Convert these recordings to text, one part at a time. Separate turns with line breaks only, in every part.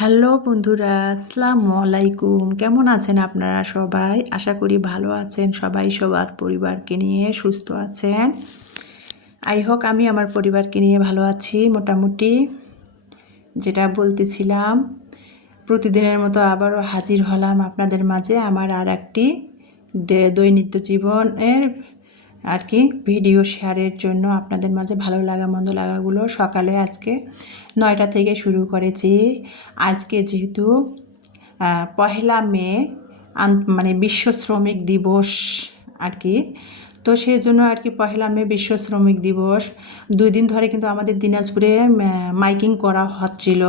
Hello বন্ধুরা, আসসালামু আলাইকুম। কেমন আছেন আপনারা সবাই? আশা করি ভালো আছেন। সবাই সবার পরিবারকে নিয়ে সুস্থ আছেন। আই হোক আমি আমার পরিবারকে নিয়ে ভালো আছি মোটামুটি, যেটা বলতেছিলাম। প্রতিদিনের মতো আবারও হাজির হলাম আপনাদের মাঝে আমার আর একটি দৈনিত্য জীবনের আর কি ভিডিও শেয়ারের জন্য আপনাদের মাঝে ভালো লাগা, মন্দ লাগাগুলো সকালে আজকে নয়টা থেকে শুরু করেছি। আজকে যেহেতু পহেলা মে মানে বিশ্ব শ্রমিক দিবস আর কি, তো সেই জন্য আর কি পহেলা মে বিশ্ব শ্রমিক দিবস। দুই দিন ধরে কিন্তু আমাদের দিনাজপুরে মাইকিং করা হচ্ছিল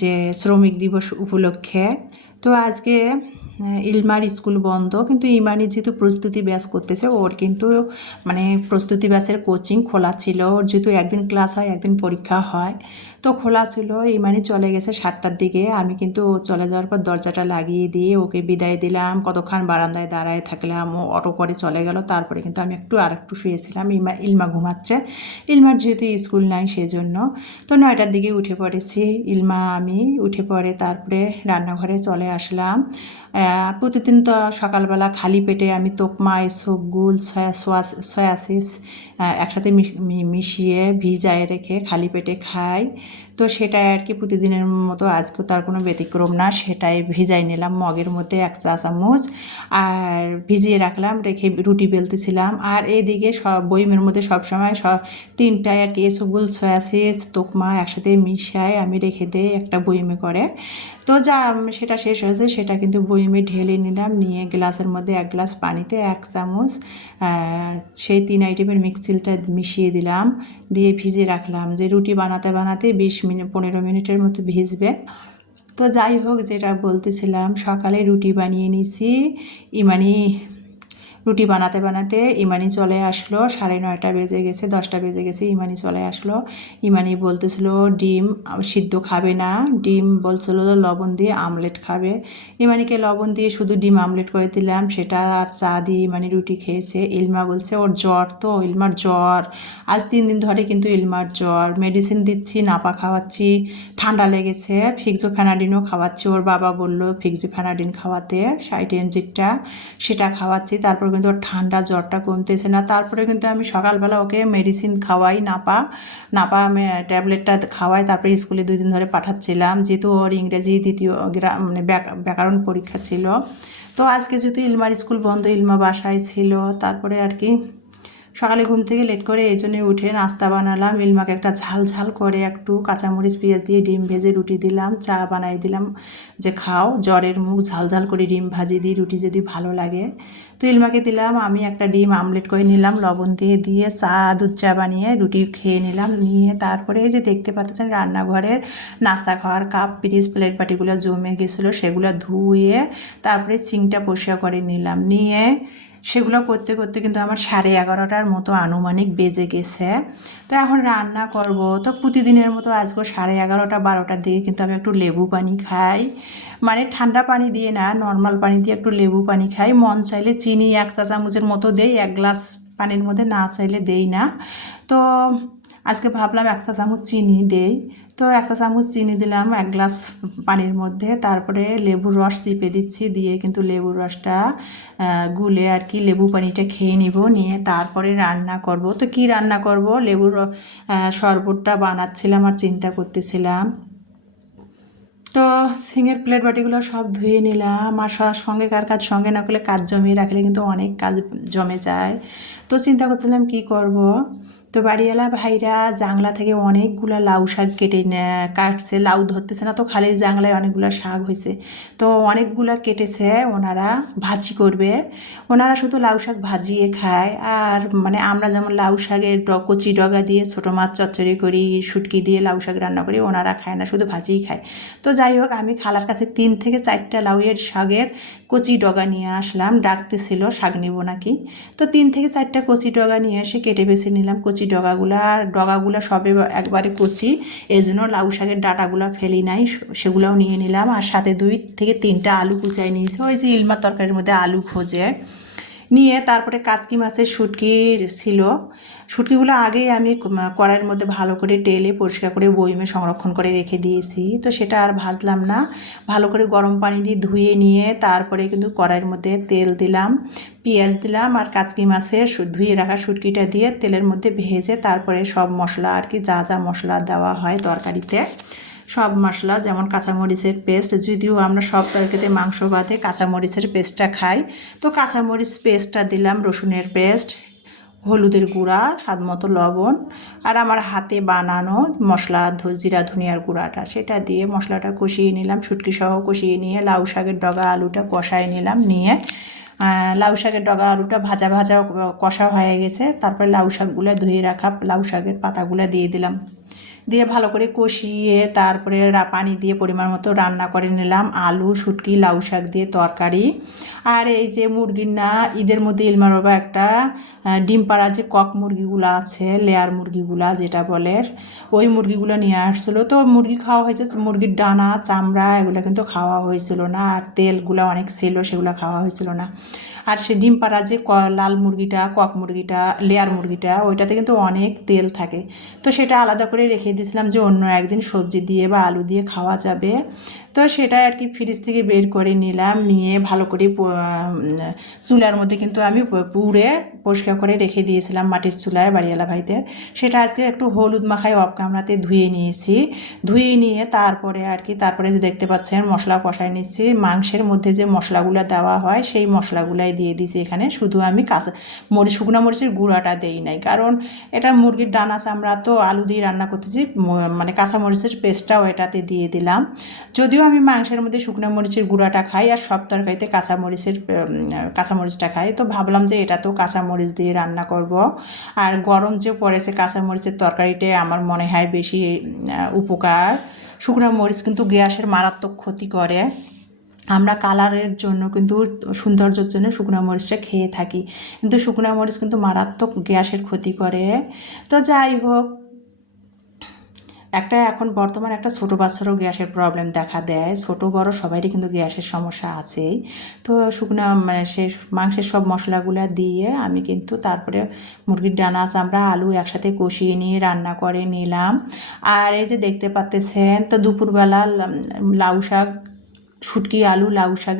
যে শ্রমিক দিবস উপলক্ষে। তো আজকে ইলমার স্কুল বন্ধ, কিন্তু ইমানি যেহেতু প্রস্তুতি ব্যাস করতেছে, ওর কিন্তু মানে প্রস্তুতি ব্যাসের কোচিং খোলা ছিল, ওর যেহেতু একদিন ক্লাস হয়, একদিন পরীক্ষা হয়, তো খোলা ছিল ইমানি চলে গেছে সাতটার দিকে, আমি কিন্তু চলে যাওয়ার পর দরজাটা লাগিয়ে দিয়ে ওকে বিদায় দিলাম, কতক্ষণ বারান্দায় দাঁড়ায় থাকলাম, ও অটো করে চলে গেল, তারপরে কিন্তু আমি একটু আর একটু শুয়েছিলাম ইমা ইলমা ঘুমাচ্ছে। ইলমার যেহেতু স্কুল নাই সেজন্য, তো নয়টার দিকে উঠে পড়েছি, ইলমা, আমি উঠে পড়ে তারপরে রান্নাঘরে চলে আসলাম প্রতিদিন তো সকালবেলা খালি পেটে আমি তোকমা, এসব গুল সয়া সোয়াস সয়াসিস একসাথে মিশ- মিশিয়ে ভিজায় রেখে খালি পেটে খাই। তো সেটাই আর কি প্রতিদিনের মতো আজকে তার কোনো ব্যতিক্রম না, সেটাই ভিজাই নিলাম মগের মধ্যে এক চা চামচ আর ভিজিয়ে রাখলাম, রেখে রুটি বেলতেছিলাম। আর এদিকে সব বইমের মধ্যে সবসময় সব তিনটায় আর কি এসবগুল সয়াসিস তোকমা একসাথে মিশায় আমি রেখে দিই একটা বইমে করে। তো যা, সেটা শেষ হয়েছে, সেটা কিন্তু বইমে ঢেলে নিলাম, নিয়ে গ্লাসের মধ্যে এক গ্লাস পানিতে এক চামচ সেই তিন আইটেমের মিক্সিলটা মিশিয়ে দিলাম। দিয়ে ভিজিয়ে রাখলাম। যে রুটি বানাতে বানাতে বিশ মিনিট, পনেরো মিনিটের মতো ভিজবে। তো যাই হোক, যেটা বলতেছিলাম, সকালে রুটি বানিয়ে নিছি। ইমানি রুটি বানাতে বানাতে ইমানি চলে আসলো। সাড়ে নয়টা বেজে গেছে, দশটা বেজে গেছে, ইমানি চলে আসলো। ইমানি বলতেছিল, ডিম সিদ্ধ খাবে না। ডিম বলছিল, লবণ দিয়ে আমলেট খাবে। ইমানিকে লবণ দিয়ে শুধু ডিম আমলেট করে দিলাম। সেটা আর চা দিয়ে ইমানি রুটি খেয়েছে। ইলমা বলছে, ওর জ্বর তো, ইলমার জ্বর। আজ তিন দিন ধরে কিন্তু ইলমার জ্বর। মেডিসিন দিচ্ছি, নাপা খাওয়াচ্ছি, ঠান্ডা লেগেছে ফিক্সো ফ্যানাডিনও খাওয়াচ্ছি। ওর বাবা বলল ফিক্সো ফ্যানাডিন খাওয়াতে ষাট এমজিটা সেটা খাওয়াচ্ছি। তারপর কিন্তু ওর ঠান্ডা জ্বরটা কমতেছে না। তারপরে কিন্তু আমি সকালবেলা ওকে মেডিসিন খাওয়াই, নাপা নাপা ট্যাবলেটটা খাওয়াই, তারপরে স্কুলে দুই দিন ধরে পাঠাচ্ছিলাম। যেহেতু ওর ইংরেজি দ্বিতীয় মানে ব্যাক- ব্যাকরণ পরীক্ষা ছিল। তো আজকে যেহেতু ইলমার স্কুল বন্ধ, ইলমা বাসায় ছিল, তারপরে আর কি সকালে ঘুম থেকে লেট করে এই জন্যই উঠে নাস্তা বানালাম। ইলমাকে একটা ঝাল ঝাল করে একটু কাঁচামরিচ, পেঁয়াজ দিয়ে ডিম ভেজে রুটি দিলাম, চা বানাই দিলাম যে খাও, জ্বরের মুখ ঝাল ঝাল করে ডিম ভাজি দিই রুটি যদি ভালো লাগে। তো মাকে দিলাম, আমি একটা ডিম আমলেট করে নিলাম, লবণ দিয়ে দিয়ে চা, দুধ চা বানিয়ে রুটি খেয়ে নিলাম, নিয়ে তারপরে যে দেখতে পাচ্ছেন রান্নাঘরের নাস্তা খাওয়ার কাপ, পিরিচ প্লেট বাটিগুলো জমে গেছিল, সেগুলো ধুয়ে তারপরে সিংটা পরিষ্কার করে নিলাম, নিয়ে সেগুলো করতে করতে কিন্তু আমার সাড়ে এগারোটার মতো আনুমানিক বেজে গেছে। তো এখন রান্না করব। তো প্রতিদিনের মতো আজকে সাড়ে এগারোটা বারোটার দিকে কিন্তু আমি একটু লেবু পানি খাই। মানে ঠান্ডা পানি দিয়ে না, নর্মাল পানি দিয়ে একটু লেবু পানি খাই। মন চাইলে চিনি এক চা চামচের মতো দেই, এক গ্লাস পানির মধ্যে না চাইলে দেই না। তো আজকে ভাবলাম এক চা চামচ চিনি দেই। তো এক চা চামচ চিনি দিলাম, এক গ্লাস পানির মধ্যে, তারপরে লেবুর রস চিপে দিচ্ছি, দিয়ে কিন্তু লেবুর রসটা গুলে আর কি লেবু পানিটা খেয়ে নিব, নিয়ে তারপরে রান্না করব। তো কি রান্না করব? লেবুর শরবতটা বানাচ্ছিলাম আর চিন্তা করতেছিলাম। তো সিঙের প্লেট বাটিগুলো সব ধুয়ে নিলাম, আর সঙ্গে কার কাজ? সঙ্গে না করলে কাজ জমিয়ে রাখলে কিন্তু অনেক কাজ জমে যায়। তো চিন্তা করছিলাম কি করব? তো বাড়িওয়ালা ভাইরা জাংলা থেকে অনেকগুলো লাউ শাক কেটে কাটছে, লাউ ধরতেছে না তো, খালি জাংলায় অনেকগুলো শাক হয়েছে তো অনেকগুলো কেটেছে, ওনারা ভাজি করবে। ওনারা শুধু লাউ শাক ভাজিয়ে খায়, আর মানে আমরা যেমন লাউ শাকের ড- কচি ডগা দিয়ে ছোটো মাছ চচ্চড়ি করি, শুটকি দিয়ে লাউ শাক রান্না করি, ওনারা খায় না, শুধু ভাজিই খায়। তো যাই হোক, আমি খালার কাছে তিন থেকে চারটা লাউয়ের শাকের কচি ডগা নিয়ে আসলাম, ডাকতেছিল, শাক নিব নাকি। তো তিন থেকে চারটা কচি ডগা নিয়ে এসে কেটে বেছে নিলাম, কচি ডগাগুলো, আর ডগাগুলো সবে একবারে কচি এই জন্য লাউ শাকের ডাটাগুলো ফেলি নাই, সেগুলোও নিয়ে নিলাম। আর সাথে দুই থেকে তিনটা আলু কুচাই নিয়েছি। ওই যে ইলমার তরকারির মধ্যে আলু খোঁজে নিয়ে তারপরে কাচকি মাছের শুটকি ছিল। শুটকিগুলো আগেই আমি কড়াইয়ের মধ্যে ভালো করে টেলে পরিষ্কার করে বইমে সংরক্ষণ করে রেখে দিয়েছি। তো সেটা আর ভাজলাম না। ভালো করে গরম পানি দিয়ে ধুয়ে নিয়ে তারপরে কিন্তু কড়াইয়ের মধ্যে তেল দিলাম, পেঁয়াজ দিলাম আর কাচকি মাছের ধুয়ে রাখা শুটকিটা দিয়ে তেলের মধ্যে ভেজে তারপরে সব মশলা আর কি যা যা মশলা দেওয়া হয় তরকারিতে সব মশলা, যেমন কাঁচামরিচের পেস্ট, যদিও আমরা সব তরকারিতে মাংস বাদে কাঁচামরিচের পেস্টটা খাই। তো কাঁচামরিচ পেস্টটা দিলাম রসুনের পেস্ট, হলুদের গুঁড়া স্বাদ মতো লবণ, আর আমার হাতে বানানো মশলা জিরা, ধনিয়ার গুঁড়াটা, সেটা দিয়ে মশলাটা কষিয়ে নিলাম শুটকি সহ কষিয়ে নিয়ে লাউ শাকের ডগা আলুটা কষায় নিলাম, নিয়ে লাউ শাকের ডগা আলুটা ভাজা ভাজা কষা হয়ে গেছে, তারপরে লাউ শাকগুলো ধুয়ে রাখা, লাউ শাকের পাতাগুলো দিয়ে দিলাম। দিয়ে ভালো করে কষিয়ে তারপরে পানি দিয়ে পরিমাণ মতো রান্না করে নিলাম। আলু, শুটকি, লাউ শাক দিয়ে তরকারি। আর এই যে মুরগির না, ঈদের মধ্যে ইলমার বাবা একটা ডিম পাড়া যে কক মুরগিগুলো আছে, লেয়ার মুরগিগুলা যেটা বলে, ওই মুরগিগুলো নিয়ে আসছিল। তো মুরগি খাওয়া হয়েছে, মুরগির ডানা, চামড়া, এগুলো কিন্তু খাওয়া হয়েছিল না। আর তেলগুলো অনেক ছিল, সেগুলো খাওয়া হয়েছিল না। আর সে ডিম পাড়া যে লাল মুরগিটা, কক মুরগিটা লেয়ার মুরগিটা, ওইটাতে কিন্তু অনেক তেল থাকে। তো সেটা আলাদা করে রেখে দিয়েছিলাম যে অন্য একদিন সবজি দিয়ে বা আলু দিয়ে খাওয়া যাবে। তো সেটা আর কি ফ্রিজ থেকে বের করে নিলাম, নিয়ে ভালো করে চুলার মধ্যে কিন্তু আমি পুড়ে পরিষ্কার করে রেখে দিয়েছিলাম মাটির চুলায় বাড়িওয়ালা ভাইদের। সেটা আজকে একটু হলুদ মাখায় অফ কামড়াতে ধুয়ে নিয়েছি। ধুয়ে নিয়ে তারপরে আর কি, তারপরে যে দেখতে পাচ্ছেন মশলা কষায় নিচ্ছি। মাংসের মধ্যে যে মশলাগুলো দেওয়া হয়, সেই মশলাগুলাই দিয়ে দিয়েছি এখানে। শুধু আমি কাঁচা মরিচ শুকনো মরিচের গুঁড়াটা দেই নাই। কারণ এটা মুরগির ডানা চামড়া, তো আলু দিয়ে রান্না করতেছি মানে কাঁচা মরিচের পেস্টটাও এটাতে দিয়ে দিলাম। যদিও আমি মাংসের মধ্যে শুকনো মরিচের গুঁড়াটা খাই আর সব তরকারিতে কাঁচা মরিচের উম, কাঁচা মরিচটা খাই। তো ভাবলাম যে এটা তো কাঁচা মরিচ দিয়ে রান্না করব। আর গরম যে পড়েছে কাঁচা মরিচের তরকারিতে আমার মনে হয় বেশি উপকার। শুকনো মরিচ কিন্তু গ্যাসের মারাত্মক ক্ষতি করে। আমরা কালারের জন্য কিন্তু সৌন্দর্যের জন্য শুকনো মরিচটা খেয়ে থাকি। কিন্তু শুকনো মরিচ কিন্তু মারাত্মক গ্যাসের ক্ষতি করে। তো যাই হোক একটা এখন বর্তমান একটা ছোটো বাচ্চারও গ্যাসের প্রবলেম দেখা দেয়। ছোট, বড় সবারই কিন্তু গ্যাসের সমস্যা আছেই। তো শুকনো মানে সেই মাংসের সব মশলাগুলো দিয়ে আমি কিন্তু তারপরে মুরগির ডানা, চামড়া, আলু একসাথে কষিয়ে নিয়ে রান্না করে নিলাম। আর এই যে দেখতে পাচ্তেছেন, তো দুপুরবেলা লাউ শাক, শুটকি, আলু, লাউ শাক,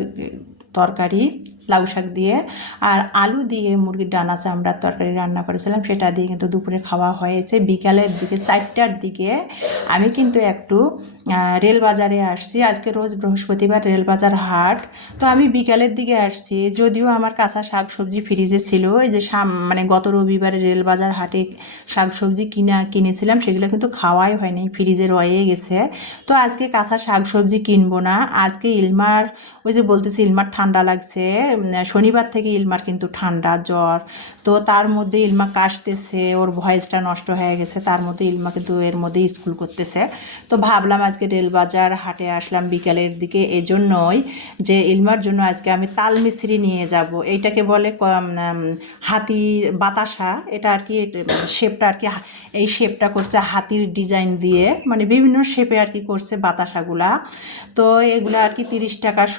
তরকারি লাউ শাক দিয়ে আর আলু দিয়ে মুরগির ডানা চামড়ার তরকারি রান্না করেছিলাম। সেটা দিয়ে কিন্তু দুপুরে খাওয়া হয়েছে। বিকালের দিকে চারটার দিকে আমি কিন্তু একটু রেল বাজারে আসছি। আজকে রোজ বৃহস্পতিবার রেল বাজার হাট। তো আমি বিকালের দিকে আসছি। যদিও আমার কাঁচা শাক সবজি ফ্রিজে ছিল। এই যে মানে গত রবিবারে রেল বাজার হাটে শাক সবজি কিনা, কিনেছিলাম, সেগুলো কিন্তু খাওয়াই হয়নি। ফ্রিজে রয়ে গেছে। তো আজকে কাঁচা শাক সবজি কিনবো না। আজকে ইলমার, ওই যে বলতেছি, ইলমার ঠান্ডা লাগছে। শনিবার থেকে ইলমার কিন্তু ঠান্ডা, জ্বর। তো তার মধ্যে ইলমা কাশতেছে, ওর ভয়েসটা নষ্ট হয়ে গেছে, তার মধ্যে ইলমা কিন্তু এর মধ্যে স্কুল করতেছে। তো ভাবলাম আজকে রেলবাজার হাটে আসলাম বিকালের দিকে, এজন্যই যে ইলমার জন্য আজকে আমি তাল মিছরি নিয়ে যাব। এইটাকে বলে হাতি বাতাসা। এটা আর কি শেপটা আর কি, এই শেপটা করছে হাতির ডিজাইন দিয়ে। মানে বিভিন্ন শেপে আর কি করছে বাতাসাগুলা। তো এগুলা আর কি তিরিশ টাকা শ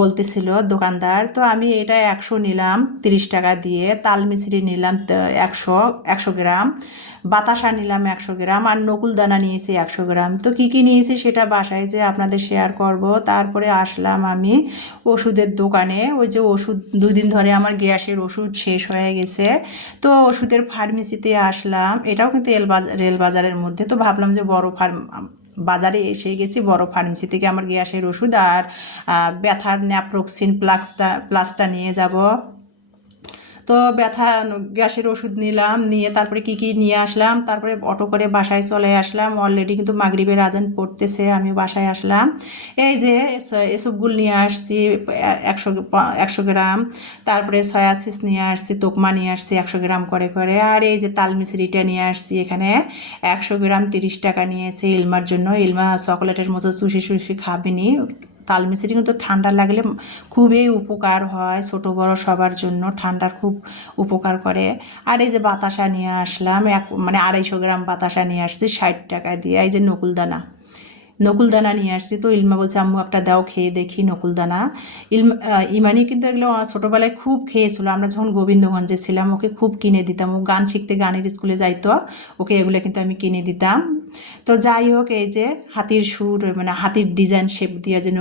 বলতেছিল, দোকানদার, তো আমি এটা একশো নিলাম, তিরিশ টাকা দিয়ে। তাল মিছরি নিলাম একশো একশো গ্রাম। বাতাসা নিলাম, একশো গ্রাম। আর নকুল দানা নিয়েছি, একশো গ্রাম। তো কী কী নিয়েছি সেটা বাসায় যে আপনাদের শেয়ার করব। তারপরে আসলাম আমি ওষুধের দোকানে। ওই যে ওষুধ দুই দিন ধরে আমার গ্যাসের ওষুধ শেষ হয়ে গেছে। তো ওষুধের ফার্মেসিতে আসলাম। এটাও কিন্তু রেল বাজার রেল বাজারের মধ্যে। তো ভাবলাম যে বড় ফার্ম বাজারে এসে গেছি বড় ফার্মেসি থেকে আমার গ্যাসের ওষুধ আর ব্যথার ন্যাপ্রোক্সিন প্লাক্সটা প্লাসটা নিয়ে যাব। তো ব্যথা, গ্যাসের ওষুধ নিলাম, নিয়ে তারপরে কি কি নিয়ে আসলাম, তারপরে অটো করে বাসায় চলে আসলাম। অলরেডি কিন্তু মাগরিবের আজান পড়তেছে আমি বাসায় আসলাম। এই যে এস- এসবগুলো নিয়ে আসছি, একশো একশো গ্রাম, তারপরে সয়াসিস নিয়ে আসছি, তোকমা নিয়ে আসছি একশো গ্রাম করে করে, আর এই যে তালমিছরিটা নিয়ে আসছি এখানে, একশো গ্রাম তিরিশ টাকা নিয়েছে ইলমার জন্য। ইলমা চকলেটের মতো চুষি চুষি খাবেনি তাল মিশ্রি কিন্তু ঠান্ডা লাগলে খুবই উপকার হয় ছোট বড় সবার জন্য। ঠান্ডার খুব উপকার করে। আর এই যে বাতাসা নিয়ে আসলাম, এক মানে আড়াইশো গ্রাম বাতাসা নিয়ে আসছি ষাট টাকা দিয়ে। এই যে নকুলদানা। নকুলদানা নিয়ে আসছি। তো ইলমা বলছে, আম্মু, একটা দাও, খেয়ে দেখি নকুলদানা। ইলমা ইমানি কিন্তু এগুলো ছোটোবেলায় খুব খেয়েছিল। আমরা যখন গোবিন্দগঞ্জে ছিলাম, ওকে খুব কিনে দিতাম। ও গান শিখতে গানের স্কুলে যাইতো, ওকে এগুলো কিন্তু আমি কিনে দিতাম। তো যাই হোক, এই যে হাতির সুর মানে হাতির ডিজাইন শেপ দিয়ে যেন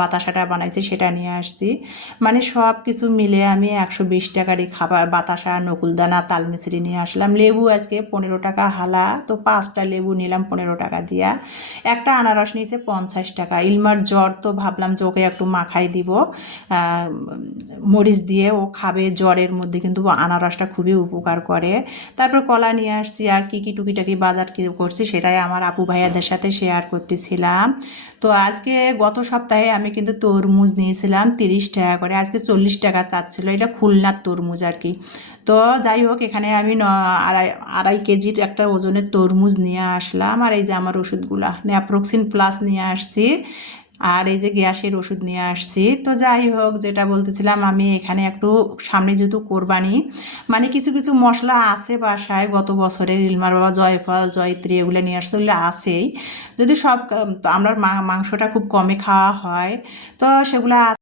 বাতাসাটা বানাইছে, সেটা নিয়ে আসছি। মানে সব কিছু মিলে আমি একশো বিশ টাকারই খাবার, বাতাসা, নকুলদানা, তালমিছরি নিয়ে আসলাম। লেবু আজকে পনেরো টাকা, হালা। তো পাঁচটা লেবু নিলাম পনেরো টাকা দিয়া। একটা আনারস নিয়েছে পঞ্চাশ টাকা। ইলমার জ্বর তো ভাবলাম যে ওকে একটু মাখাই দিব। মরিচ দিয়ে ও খাবে, জ্বরের মধ্যে কিন্তু আনারসটা খুবই উপকার করে। তারপর কলা নিয়ে আসছি আর কী কি টুকিটাকি বাজার কী করছি সেটাই আমার আপু ভাইয়াদের সাথে শেয়ার করতেছিলাম। তো আজকে গত সপ্তাহে আমি কিন্তু তরমুজ নিয়েছিলাম তিরিশ টাকা করে। আজকে চল্লিশ টাকা চাচ্ছিল। এটা খুলনার তরমুজ আর কি। তো যাই হোক, এখানে আমি আড়াই আড়াই কেজির একটা ওজনের তরমুজ নিয়ে আসলাম। আর এই যে আমার ওষুধগুলা ন্যাপ্রোক্সিন প্লাস নিয়ে আসছি। আর এই যে গ্যাসের ওষুধ নিয়ে আসছি। তো যাই হোক, যেটা বলতেছিলাম, আমি এখানে একটু সামনে যেহেতু কোরবানি মানে কিছু কিছু মশলা আছে বাসায়। গত বছরের ইলমার বাবা জয়ফল, জয়ত্রী এগুলো নিয়ে আসছে ওগুলো আছেই। যদি সব আমরা মাংসটা খুব কমে খাওয়া হয়, তো সেগুলো